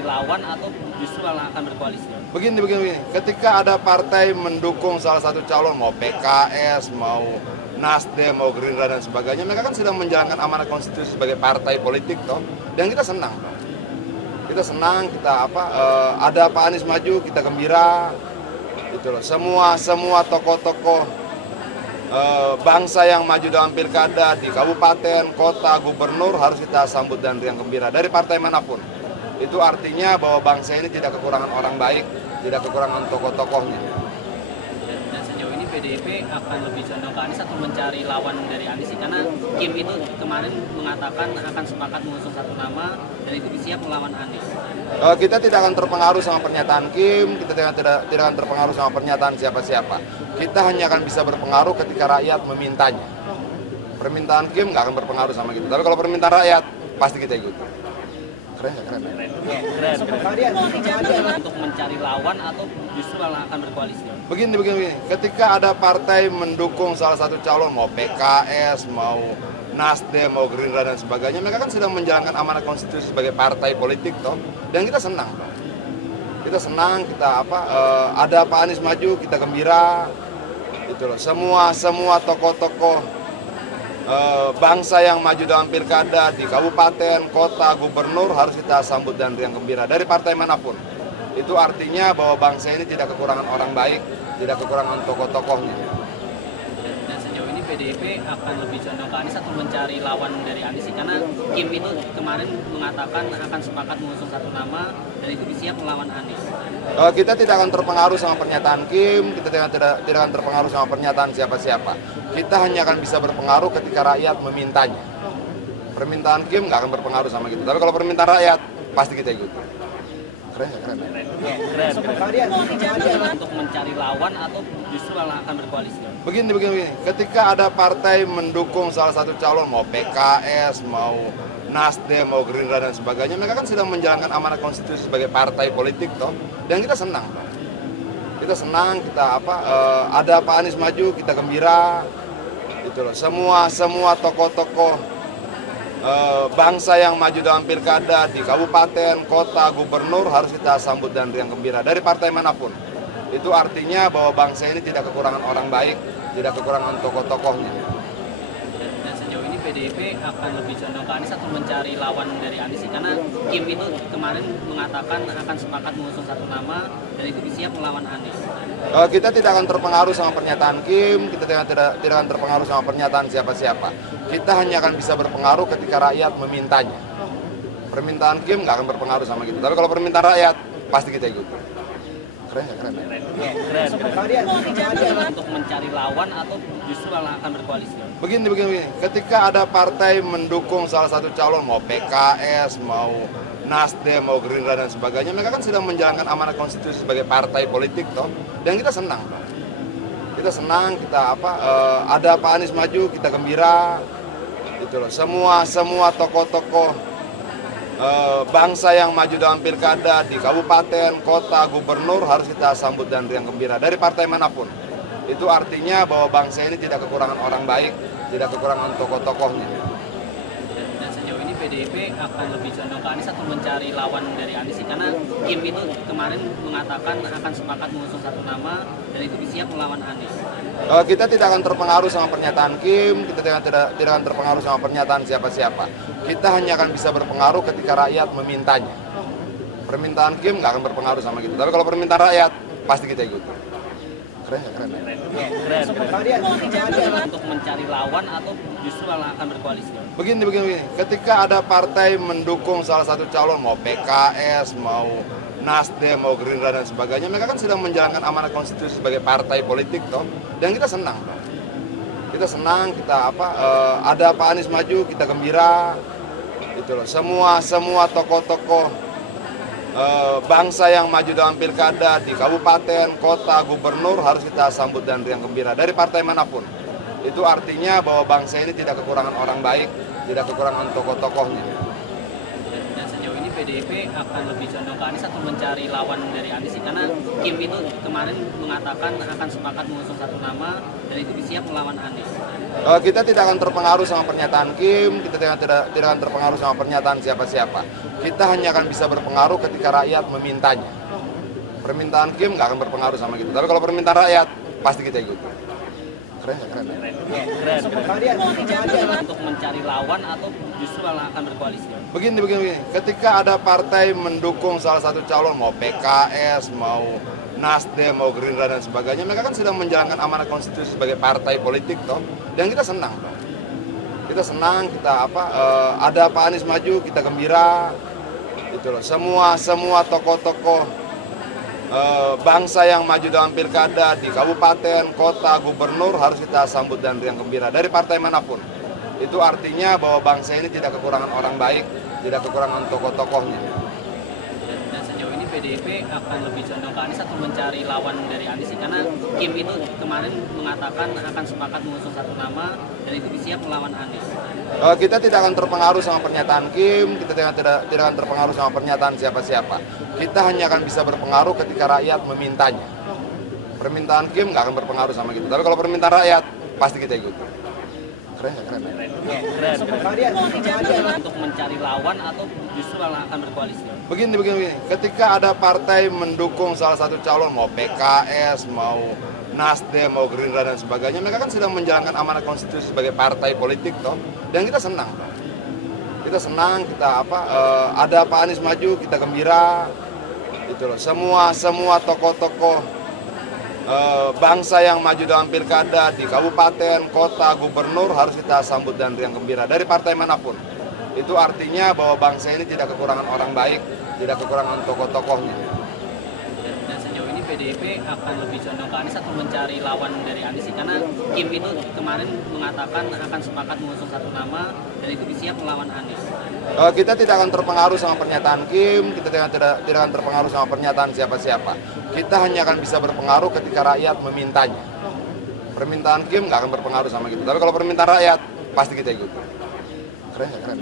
mencari lawan atau justru malah akan berkoalisi? Begini. Ketika ada partai mendukung salah satu calon, mau PKS, mau Nasdem, mau Gerindra dan sebagainya, mereka kan sedang menjalankan amanat konstitusi sebagai partai politik, toh. Dan kita senang. Kita senang, ada Pak Anies maju, kita gembira. Gitu loh. Semua tokoh-tokoh bangsa yang maju dalam pilkada di kabupaten, kota, gubernur harus kita sambut dan riang gembira dari partai manapun. Itu artinya bahwa bangsa ini tidak kekurangan orang baik, tidak kekurangan tokoh-tokohnya. Dan sejauh ini PDIP akan lebih condong ke Anies atau mencari lawan dari Anies? Karena Kim itu kemarin mengatakan akan sepakat mengusung satu nama dan itu siap melawan Anies. Kita tidak akan terpengaruh sama pernyataan Kim, kita tidak akan terpengaruh sama pernyataan siapa-siapa. Kita hanya akan bisa berpengaruh ketika rakyat memintanya. Permintaan Kim nggak akan berpengaruh sama kita. Tapi kalau permintaan rakyat, pasti kita ikut. Keren nggak? Keren. Untuk mencari lawan atau justru malah akan berkoalisi? Begini. Ketika ada partai mendukung salah satu calon, mau PKS, mau Nasdem, mau Gerindra dan sebagainya, mereka kan sedang menjalankan amanat konstitusi sebagai partai politik, toh. Dan kita senang. Kita senang, ada Pak Anies maju, kita gembira. Gitu loh. Semua tokoh-tokoh bangsa yang maju dalam pilkada di kabupaten, kota, gubernur harus kita sambut dan riang gembira dari partai manapun. Itu artinya bahwa bangsa ini tidak kekurangan orang baik, tidak kekurangan tokoh-tokohnya. Dan sejauh ini PDIP akan lebih condong ke Anies atau mencari lawan dari Anies? Karena Kim itu kemarin mengatakan akan sepakat mengusung satu nama dan itu siap melawan Anies. Kita tidak akan terpengaruh sama pernyataan Kim, kita tidak akan terpengaruh sama pernyataan siapa-siapa. Kita hanya akan bisa berpengaruh ketika rakyat memintanya. Permintaan Kim nggak akan berpengaruh sama kita. Tapi kalau permintaan rakyat, pasti kita ikut. Keren nggak? Keren. Untuk mencari lawan atau justru malah akan berkoalisi? Begini. Ketika ada partai mendukung salah satu calon, mau PKS, mau Nasdem, mau Gerindra dan sebagainya, mereka kan sedang menjalankan amanat konstitusi sebagai partai politik, toh. Dan kita senang. Kita senang, ada Pak Anies maju, kita gembira. Gitu loh. Semua tokoh-tokoh bangsa yang maju dalam pilkada di kabupaten, kota, gubernur harus kita sambut dan riang gembira dari partai manapun. Itu artinya bahwa bangsa ini tidak kekurangan orang baik, tidak kekurangan tokoh-tokohnya. Dan sejauh ini PDIP akan lebih condong ke Anies atau mencari lawan dari Anies? Karena Kim itu kemarin mengatakan akan sepakat mengusung satu nama dan itu siap melawan Anies. Kita tidak akan terpengaruh sama pernyataan Kim, kita tidak akan terpengaruh sama pernyataan siapa-siapa. Kita hanya akan bisa berpengaruh ketika rakyat memintanya. Permintaan Kim nggak akan berpengaruh sama kita. Tapi kalau permintaan rakyat, pasti kita ikut. Keren. Untuk mencari lawan atau justru malah akan berkoalisi? Begini. Ketika ada partai mendukung salah satu calon, mau PKS, mau Nasdem, mau Gerindra dan sebagainya, mereka kan sedang menjalankan amanat konstitusi sebagai partai politik, toh. Dan kita senang. Kita senang, ada Pak Anies maju, kita gembira. Gitu loh. Semua tokoh-tokoh bangsa yang maju dalam pilkada di kabupaten, kota, gubernur harus kita sambut dan riang gembira dari partai manapun. Itu artinya bahwa bangsa ini tidak kekurangan orang baik, tidak kekurangan tokoh-tokohnya. Dan sejauh ini PDIP akan lebih condong ke Anies atau mencari lawan dari Anies? Karena Kim itu kemarin mengatakan akan sepakat mengusung satu nama dan itu siap melawan Anies. Kita tidak akan terpengaruh sama pernyataan Kim, kita tidak akan terpengaruh sama pernyataan siapa-siapa. Kita hanya akan bisa berpengaruh ketika rakyat memintanya. Permintaan Kim nggak akan berpengaruh sama kita. Tapi kalau permintaan rakyat, pasti kita ikut. Keren. Untuk mencari lawan atau justru malah akan berkoalisi? Begini. Ketika ada partai mendukung salah satu calon, mau PKS, mau Nasdem, mau Gerindra dan sebagainya, mereka kan sedang menjalankan amanat konstitusi sebagai partai politik, toh. Dan kita senang. Kita senang, ada Pak Anies maju, kita gembira. Gitu loh. Semua tokoh-tokoh bangsa yang maju dalam pilkada di kabupaten, kota, gubernur harus kita sambut dan riang gembira dari partai manapun. Itu artinya bahwa bangsa ini tidak kekurangan orang baik, tidak kekurangan tokoh-tokohnya. Dan sejauh ini PDIP akan lebih condong ke Anies atau mencari lawan dari Anies sih? Karena Kim itu kemarin mengatakan akan sepakat mengusung satu nama dan itu siap melawan Anies. Kita tidak akan terpengaruh sama pernyataan Kim, kita tidak akan terpengaruh sama pernyataan siapa-siapa. Kita hanya akan bisa berpengaruh ketika rakyat memintanya. Permintaan Kim nggak akan berpengaruh sama kita. Tapi kalau permintaan rakyat, pasti kita ikuti. Keren ya? Keren. Untuk mencari lawan atau justru malah akan berkoalisi? Begini. Ketika ada partai mendukung salah satu calon, mau PKS, mau Nasdem, mau Gerindra dan sebagainya, mereka kan sedang menjalankan amanat konstitusi sebagai partai politik toh. Dan kita senang. Kita senang, ada Pak Anies maju, kita gembira. Itu loh. Semua tokoh-tokoh bangsa yang maju dalam pilkada di kabupaten, kota, gubernur harus kita sambut dan riang gembira dari partai manapun. Itu artinya bahwa bangsa ini tidak kekurangan orang baik, tidak kekurangan tokoh-tokohnya. Dan sejauh ini PDIP akan lebih condong ke Anies atau mencari lawan dari Anies sih? Karena Kim itu kemarin mengatakan akan sepakat mengusung satu nama dan itu siap melawan Anies. Kita tidak akan terpengaruh sama pernyataan Kim, kita tidak akan terpengaruh sama pernyataan siapa-siapa. Kita hanya akan bisa berpengaruh ketika rakyat memintanya. Permintaan Kim nggak akan berpengaruh sama kita. Tapi kalau permintaan rakyat, pasti kita ikuti. Keren ya? Keren. Untuk mencari lawan atau justru malah akan berkoalisi? Begini. Ketika ada partai mendukung salah satu calon, mau PKS, mau Nasdem, mau Gerindra dan sebagainya, mereka kan sedang menjalankan amanat konstitusi sebagai partai politik toh. Dan kita senang. Kita senang, ada Pak Anies maju, kita gembira. Itu loh. Semua tokoh-tokoh bangsa yang maju dalam pilkada di kabupaten, kota, gubernur harus kita sambut dan riang gembira dari partai manapun. Itu artinya bahwa bangsa ini tidak kekurangan orang baik, tidak kekurangan tokoh-tokohnya. Dan sejauh ini PDIP akan lebih condong ke Anies atau mencari lawan dari Anies sih? Karena Kim itu kemarin mengatakan akan sepakat mengusung satu nama dan itu siap melawan Anies. Kita tidak akan terpengaruh sama pernyataan Kim, kita tidak akan terpengaruh sama pernyataan siapa-siapa. Kita hanya akan bisa berpengaruh ketika rakyat memintanya. Permintaan Kim nggak akan berpengaruh sama kita. Tapi kalau permintaan rakyat, pasti kita ikuti. Keren ya? Keren.